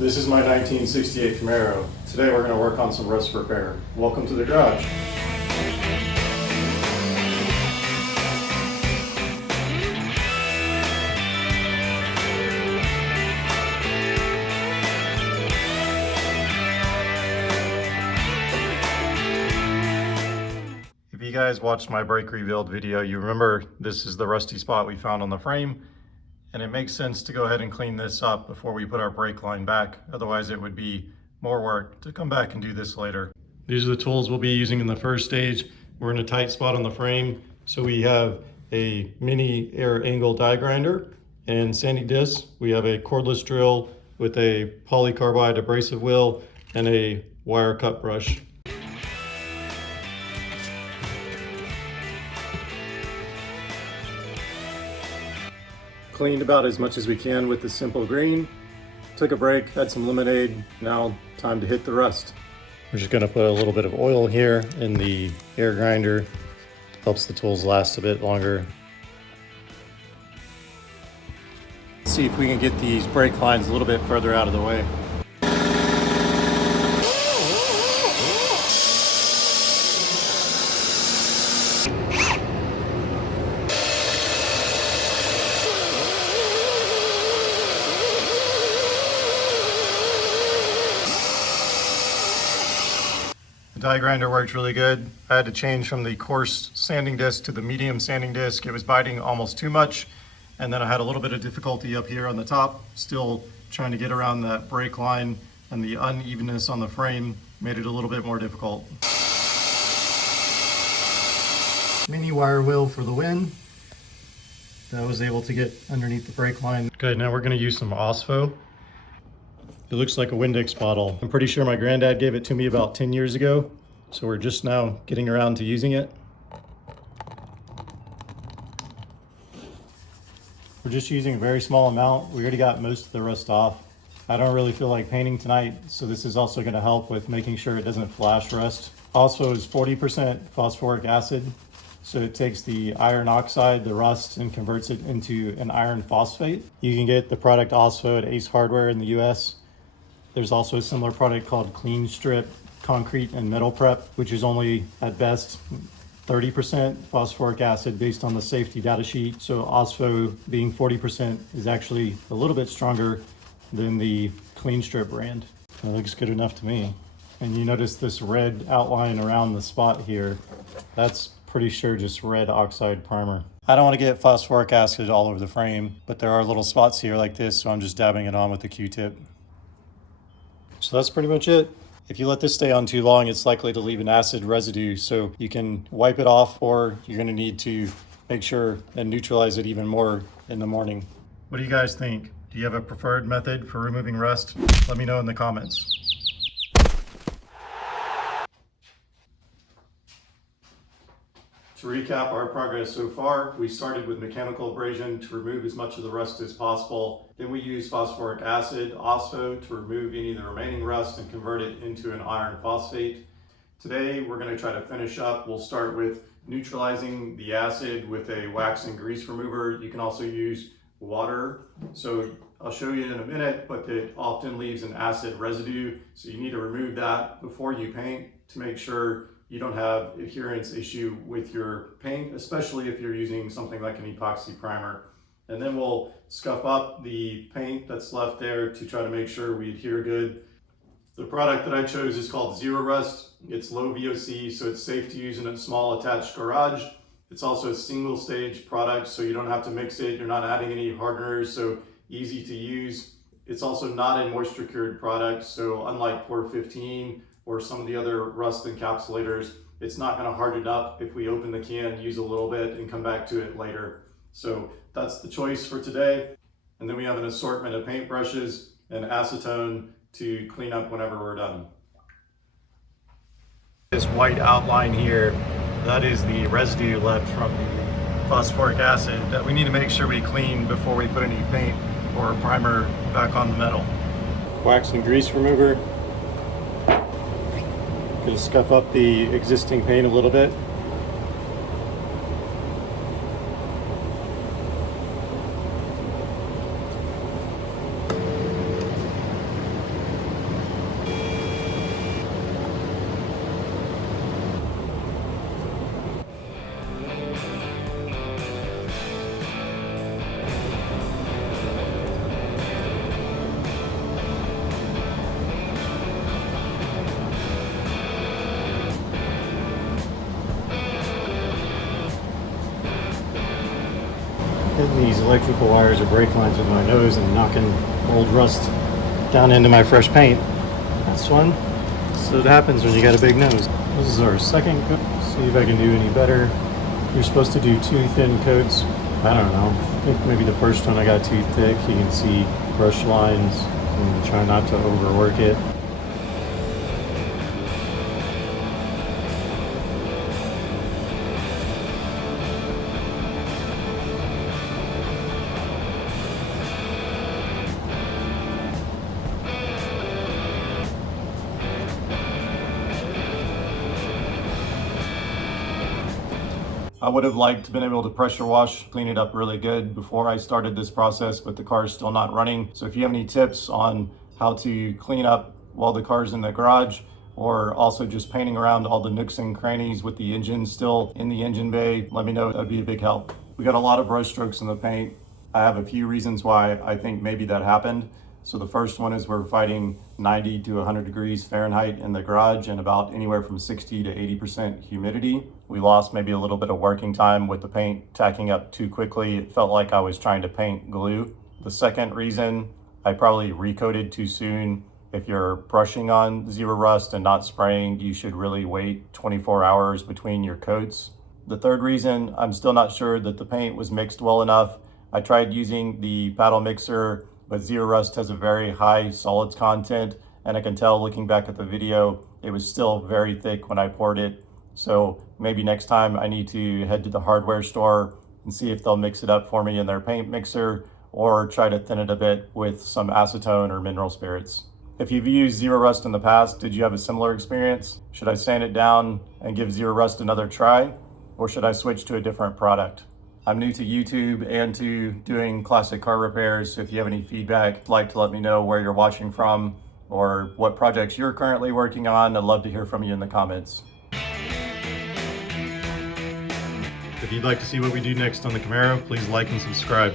This is my 1968 Camaro. Today we're going to work on some rust repair. Welcome to the garage. If you guys watched my brake rebuild video, you remember this is the rusty spot we found on the frame. And it makes sense to go ahead and clean this up before we put our brake line back. Otherwise it would be more work to come back and do this later. These are the tools we'll be using in the first stage. We're in a tight spot on the frame. So we have a mini air angle die grinder and sanding disc. We have a cordless drill with a polycarbide abrasive wheel and a wire cut brush. Cleaned about as much as we can with the simple green. Took a break, had some lemonade. Now time to hit the rust. We're just gonna put a little bit of oil here in the air grinder. Helps the tools last a bit longer. Let's see if we can get these brake lines a little bit further out of the way. The die grinder worked really good. I had to change from the coarse sanding disc to the medium sanding disc. It was biting almost too much. And then I had a little bit of difficulty up here on the top, still trying to get around that brake line, and the unevenness on the frame made it a little bit more difficult. Mini wire wheel for the win. That was able to get underneath the brake line. Okay, now we're gonna use some Ospho. It looks like a Windex bottle. I'm pretty sure my granddad gave it to me about 10 years ago, so we're just now getting around to using it. We're just using a very small amount. We already got most of the rust off. I don't really feel like painting tonight, so this is also going to help with making sure it doesn't flash rust. Also is 40% phosphoric acid, so it takes the iron oxide, the rust, and converts it into an iron phosphate. You can get the product Ospho at Ace Hardware in the US. There's also a similar product called Klean Strip Concrete and Metal Prep, which is only at best 30% phosphoric acid based on the safety data sheet. So Ospho being 40% is actually a little bit stronger than the Klean Strip brand. That looks good enough to me. And you notice this red outline around the spot here. That's pretty sure just red oxide primer. I don't want to get phosphoric acid all over the frame, but there are little spots here like this, so I'm just dabbing it on with a Q-tip. So that's pretty much it. If you let this stay on too long, it's likely to leave an acid residue, so you can wipe it off, or you're going to need to make sure and neutralize it even more in the morning. What do you guys think? Do you have a preferred method for removing rust? Let me know in the comments. To recap our progress so far, we started with mechanical abrasion to remove as much of the rust as possible. Then we used phosphoric acid, Ospho, to remove any of the remaining rust and convert it into an iron phosphate. Today, we're going to try to finish up. We'll start with neutralizing the acid with a wax and grease remover. You can also use water. So I'll show you in a minute, but it often leaves an acid residue. So you need to remove that before you paint to make sure you don't have adherence issue with your paint, especially if you're using something like an epoxy primer. And then we'll scuff up the paint that's left there to try to make sure we adhere good. The product that I chose is called Zero Rust. It's low VOC, so it's safe to use in a small attached garage. It's also a single stage product, so you don't have to mix it. You're not adding any hardeners, so easy to use. It's also not a moisture cured product, so unlike Pore 15, or some of the other rust encapsulators, it's not going to harden up if we open the can, use a little bit, and come back to it later. So that's the choice for today. And then we have an assortment of paintbrushes and acetone to clean up whenever we're done. This white outline here, that is the residue left from the phosphoric acid that we need to make sure we clean before we put any paint or primer back on the metal. Wax and grease remover. Going to scuff up the existing paint a little bit. electrical wires or brake lines with my nose and knocking old rust down into my fresh paint. That's fun. So it happens when you got a big nose. This is our second coat. See if I can do any better. You're supposed to do 2 thin coats. I don't know. I think maybe the first one I got too thick. You can see brush lines and try not to overwork it. I would have liked to been able to pressure wash, clean it up really good before I started this process, but the car is still not running. So if you have any tips on how to clean up while the car's in the garage, or also just painting around all the nooks and crannies with the engine still in the engine bay, let me know. That'd be a big help. We got a lot of brush strokes in the paint. I have a few reasons why I think maybe that happened. So the first one is we're fighting 90 to 100 degrees Fahrenheit in the garage and about anywhere from 60 to 80% humidity. We lost maybe a little bit of working time with the paint tacking up too quickly. It felt like I was trying to paint glue. The second reason, I probably recoated too soon. If you're brushing on Zero Rust and not spraying, you should really wait 24 hours between your coats. The third reason, I'm still not sure that the paint was mixed well enough. I tried using the paddle mixer, but Zero Rust has a very high solids content, and I can tell looking back at the video, it was still very thick when I poured it. So maybe next time I need to head to the hardware store and see if they'll mix it up for me in their paint mixer, or try to thin it a bit with some acetone or mineral spirits. If you've used Zero Rust in the past, did you have a similar experience? Should I sand it down and give Zero Rust another try, or should I switch to a different product? I'm new to YouTube and to doing classic car repairs, so if you have any feedback, like to let me know where you're watching from or what projects you're currently working on. I'd love to hear from you in the comments. If you'd like to see what we do next on the Camaro, please like and subscribe.